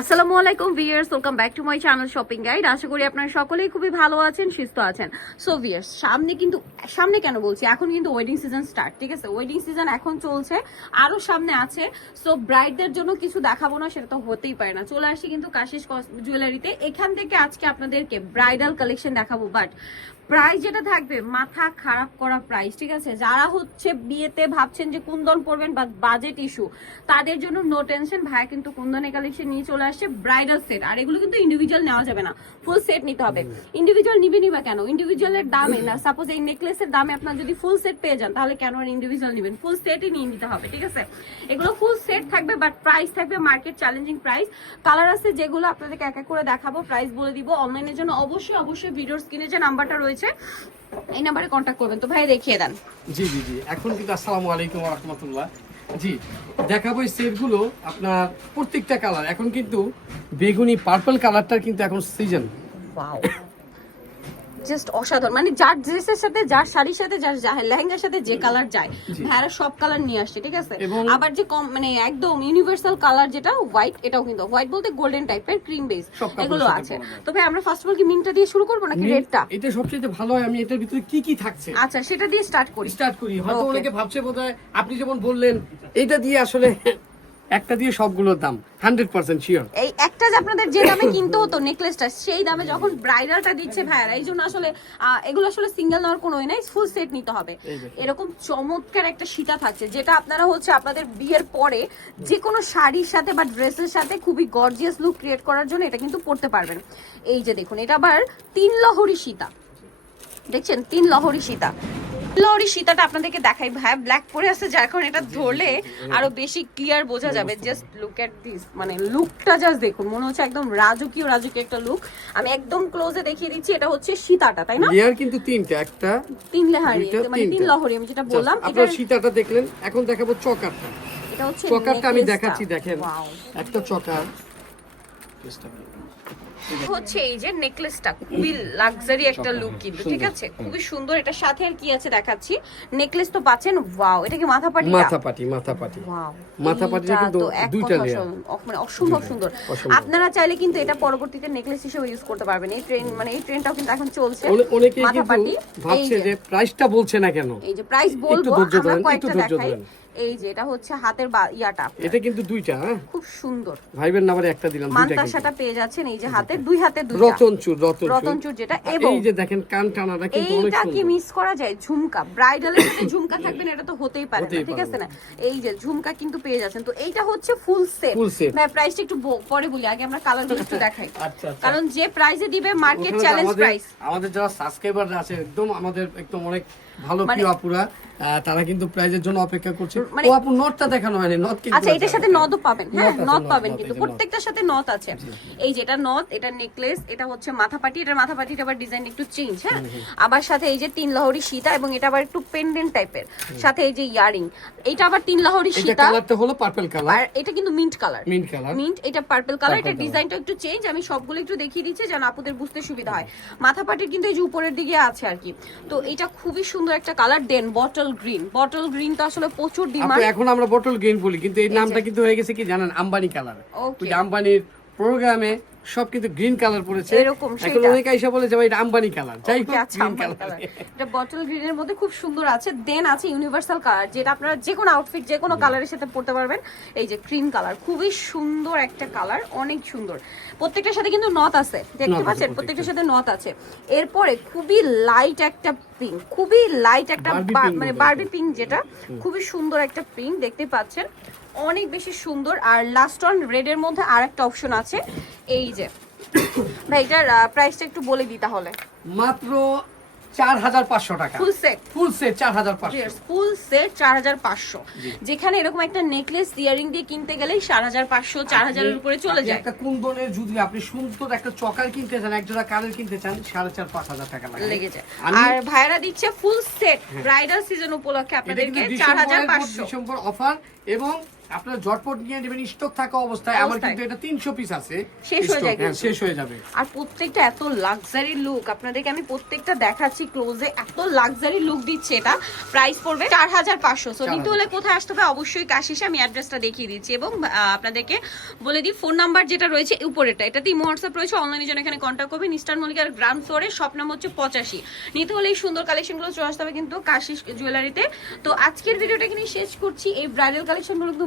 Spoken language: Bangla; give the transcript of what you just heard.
আসসালামু আলাইকুম viewers welcome back to my channel shopping guide আশা করি আপনারা সকলেই খুবই ভালো আছেন, সুস্থ আছেন। সো ভিয়ার্স সামনে কিন্তু, সামনে কেন বলছি? এখন কিন্তু ওয়েডিং সিজন স্টার্ট ঠিক আছে? ওয়েডিং সিজন এখন চলছে, আরও সামনে আছে। সো ব্রাইডদের জন্য কিছু দেখাবো না, সেটা তো হতেই পারে না। চলে আসি কিন্তু কাশিস জুয়েলারিতে এখান থেকে আজকে আপনাদেরকে ব্রাইডাল কালেকশন দেখাবো বাট প্রাইস যেটা থাকবে মাথা খারাপ করা প্রাইস ঠিক আছে? যারা হচ্ছে বিয়েতে ভাবছেন যে কুন্দন পরবেন বা বাজেট ইস্যু তাদের জন্য নো টেনশন ভাইয়া কিন্তু কুন্দনের কালেকশন নিয়ে চলে আসছে? ব্রাইডাল সেট আর এগুলো কিন্তু ইন্ডিভিজুয়াল নেওয়া যাবে না। ফুল সেট নিতে হবে। ইন্ডিভিজুয়াল নিবে নিবা কেন? ইন্ডিভিজুয়ালের দামে না। সাপোজ এই নেকলেসের দামে আপনার যদি ফুল সেট পেয়ে যান তাহলে কেন আর ইন্ডিভিজুয়াল নেবেন? ফুল সেটই নিয়ে নিতে হবে ঠিক আছে? এগুলো ফুল সেট থাকবে বাট প্রাইস থাকবে মার্কেট চ্যালেঞ্জিং প্রাইস কালার আছে যেগুলো আপনাদেরকে এক এক করে দেখাবো প্রাইস বলে দিব। অনলাইনের জন্য অবশ্যই অবশ্যই ভিডিওর স্ক্রিনে যে নাম্বারটা রয়েছে এই নাম্বারে কন্ট্যাক্ট করবেন। তো ভাই দেখিয়ে দেন। জি জি জি। এখন কিন্তু আসসালামু আলাইকুম রহমতুল্লাহ। জি দেখাবো এই সেটগুলো আপনার প্রত্যেকটা কালার এখন কিন্তু বেগুনি পার্পল কালারটার কিন্তু এখন সিজন ওয়াও জাস্ট অসাধারণ। মানে যার ড্রেসের সাথে যার শাড়ির সাথে যার লেহেঙ্গার সাথে যে কালার যায় ভাইয়ারা সব কালার নিয়ে আসছে ঠিক আছে? আবার যে কম মানে একদম ইউনিভার্সাল কালার যেটা হোয়াইট এটাও কিন্তু। হোয়াইট বলতে গোল্ডেন টাইপের ক্রিম বেস এগুলো আছে। তো ভাই আমরা ফার্স্ট অফ অল কি মিনটা দিয়ে শুরু করব নাকি রেডটা এটা সবচেয়ে ভালো হয় আমি এটার ভিতরে কি কি থাকছে? আচ্ছা সেটা দিয়ে স্টার্ট করি। স্টার্ট করি। হয়তো অনেকে ভাবছে বোধহয় আপনি যেমন বললেন এটা দিয়ে আসলে একটা দিয়ে সবগুলোর দাম হান্ড্রেড পার্সেন্ট শিওর এই একটা যে আপনাদের যে দামে কিনতে হতো নেকলেসটা সেই দামে যখন ব্রাইডালটা দিচ্ছে ভাইয়ারা এই জন্য আসলে এগুলো আসলে সিঙ্গেল নেওয়ার কোনো নাই ফুল সেট নিতে হবে। এরকম চমৎকার একটা সীতা থাকছে যেটা আপনারা হচ্ছে আপনাদের বিয়ের পরে যে কোনো শাড়ির সাথে বা ড্রেসের সাথে খুবই গর্জিয়াস লুক ক্রিয়েট করার জন্য এটা কিন্তু পড়তে পারবেন। এই যে দেখুন এটা আবার তিন লহরি সীতা। দেখছেন? তিন লহরি সীতা। লহরি সীতাটা আপনাদেরকে দেখাই ভাই। ব্ল্যাক পরে আছে যার কারণে এটা ধরলে আরও বেশি ক্লিয়ার বোঝা যাবে। জাস্ট লুক এট দিস মানে লুকটা জাস্ট দেখুন। মনে হচ্ছে একদম রাজকীয় রাজকীয় একটা লুক আমি একদম ক্লোজে দেখিয়ে দিচ্ছি এটা হচ্ছে সীতাটা তাই না? লেয়ার কিন্তু তিনটা একটা তিন লেহারি মানে তিন লহরি আমি যেটা বললাম এটা সীতাটা দেখলেন এখন দেখাবো চকারটা। এটা হচ্ছে চকারটা আমি দেখাচ্ছি দেখেন. একটা চকার। হচ্ছে এই যে নেকলেসটা খুবই লাক্সারি একটা লুক কিন্তু ঠিক আছে? খুবই সুন্দর এটা সাথে আর কি আছে দেখাচ্ছি? নেকলেস তো পাচ্ছেন ওয়াও এটা কি মাথা পাটি মাথা পাটি মাথা পাটি ওয়াও মাথা পাটিটা কিন্তু দুইটা layer। মানে অসম্ভব সুন্দর। আপনারা চাইলে কিন্তু এটা পরবর্তীতে নেকলেস হিসেবে ইউজ করতে পারবেন। এই ট্রেন মানে এই ট্রেনটাও কিন্তু এখন চলছে। অনে- অনেকেই কিন্তু ভাবছে যে। প্রাইসটা বলছে না কেন? এই যে প্রাইস বলব আমরা কয়েকটা দেখাই। এই যে এটা হচ্ছে হাতের ইয়াটা। এটা কিন্তু দুইটা হ্যাঁ? খুব সুন্দর। ভাইবের নাম্বারে একটা দিলাম দুইটা কিন্তু। মান্তাসাটা পেয়ে যাচ্ছেন এই যে হাতের দুই হাতে দুইটা। রতনচুর রতনচুর। রতনচুর যেটা এবং এই যে দেখেন কান টানাটা কিন্তু অনেক এইটা কি মিস করা যায় ঝুমকা। ব্রাইডালের সাথে ঝুমকা থাকবে না এটা তো হতেই পারে না ঠিক আছে না। এই যে ঝুমকা কিন্তু পেয়ে যাচ্ছেন। তো এইটা হচ্ছে ফুল সেট। ভাই প্রাইসটা একটু পরে বলি আগে আমরা কালারগুলো একটু দেখাই। আচ্ছা আচ্ছা। কারণ যে প্রাইসে দিবে মার্কেট চ্যালেঞ্জ প্রাইস আমাদের যারা সাবস্ক্রাইবার আছে একদম আমাদের একদম অনেক ভালো মানে- প্রিয় আপুরা তারা কিন্তু প্রাইজের জন্য অপেক্ষা করছে। মানে- ও আপু নটটা দেখানো হয়নি নট কিন্তু আচ্ছা এটার সাথে নদও পাবেন হ্যাঁ নথ, পাবেন কিন্তু। প্রত্যেকটার সাথে নথ আছে। এই যেটা নথ এটা নেকলেস এটা হচ্ছে মাথাপাটি এটার মাথাপাটিটা আবার ডিজাইন একটু চেঞ্জ হ্যাঁ? আবার সাথে এই যে তিন লহরি সীতা এবং এটা আবার একটু পেন্ডেন্ট টাইপের সাথে এই যে ইয়ারিং এটা আবার তিন লহরি সীতা। কালারটা হলো পার্পল কালার আর এটা কিন্তু mint colour mint colour mint এটা পার্পল কালার এটা ডিজাইনটা একটু চেঞ্জ আমি সবগুলো একটু দেখিয়ে দিচ্ছি যেন আপুদের বুঝতে সুবিধা হয়। মাথা পাটির কিন্তু এই যে উপরের দিকে আছে আর কি। তো এটা খুবই সুন্দর একটা colour then bottle green bottle green তো আসলে প্রচুর ডিমান্ড এখন আমরা বটল গ্রিন বলি কিন্তু এই নামটা কিন্তু হয়ে গেছে কি জানেন? আম্বানি কালার আম্বানির প্রোগ্রামে সব কিন্তু গ্রিন কালার পড়েছে। এরকম এখন অনেকে বলে যে ভাই আম্বানি কালার যাই হোক আচ্ছা, গ্রিন কালার এটা বটল গ্রিনের মধ্যে খুব সুন্দর আছে। দেন আছে ইউনিভার্সাল কালার যেটা আপনারা যে কোনো আউটফিট যে কোনো কালারের সাথে পরতে পারবেন। এই যে ক্রিম কালার খুবই সুন্দর একটা কালার অনেক সুন্দর। প্রত্যেকটার সাথে কিন্তু নথ আছে দেখতে পাচ্ছেন? প্রত্যেকটার সাথে নথ আছে। এরপরে খুবই লাইট একটা পিঙ্ক খুবই লাইট একটা মানে বারবি পিঙ্ক যেটা খুবই সুন্দর একটা পিঙ্ক দেখতে পাচ্ছেন? অনেক বেশি সুন্দর। আর লাস্ট অন রেড এর মধ্যে আর একটা অপশন আছে। এই যে। ভাই এটার প্রাইসটা একটু বলে দিই তাহলে। মাত্র চার হাজার পাঁচশো টাকা। ফুল সেট ফুল সেট চার হাজার পাঁচশো। ফুল সেট চার হাজার পাঁচশো। যেখানে এরকম একটা নেকলেস ইয়ারিং দিয়ে কিনতে গেলেই চার হাজার পাঁচশো চার হাজারের উপরে চলে যায়। একটা কুন্দনের যদি আপনি সুন্দর একটা চকার কিনতে চান এক জোড়া কানের কিনতে চান সাড়ে চার পাঁচ হাজার টাকা লাগে। লেগে যায়। আর ভাইরা দিচ্ছে ফুল সেট ব্রাইডাল সিজন উপলক্ষে আপনাদেরকে চার হাজার পাঁচশো। ডিসেম্বর অফার এবং আপনার জটপট নিয়ে নেবেন স্টক থাকা অবস্থায়। আমার কিন্তু এটা তিনশো পিস আছে। শেষ হয়ে যায়। হ্যাঁ। শেষ হয়ে যাবে। আর প্রত্যেকটা এত লাক্সারি লুক আপনাদেরকে আমি প্রত্যেকটা দেখাচ্ছি ক্লোজে এত লাক্সারি লুক দিচ্ছে এটা। প্রাইস পড়বে চার হাজার পাঁচশো। সো নিতে হলে কোথায় আসতে হবে? অবশ্যই কাশিসে আমি অ্যাড্রেসটা দেখিয়ে দিচ্ছি এবং আপনাদেরকে বলে দিই ফোন নাম্বার যেটা রয়েছে উপরেটা এটাতে ইমো হোয়াটসঅ্যাপ রয়েছে অনলাইনে জন্য এখানে কন্ট্যাক্ট করবেন। ইস্টার্ন মল্লিকার গ্রাউন্ড ফ্লোরে শপ নাম্বার হচ্ছে পঁচাশি। নিতে হলে এই সুন্দর কালেকশনগুলো চলে আসতে হবে কিন্তু কাশিস জুয়েলারিতে তো আজকের ভিডিওটা এখানে শেষ করছি। এই ব্রাইডাল কালেকশনগুলো কিন্তু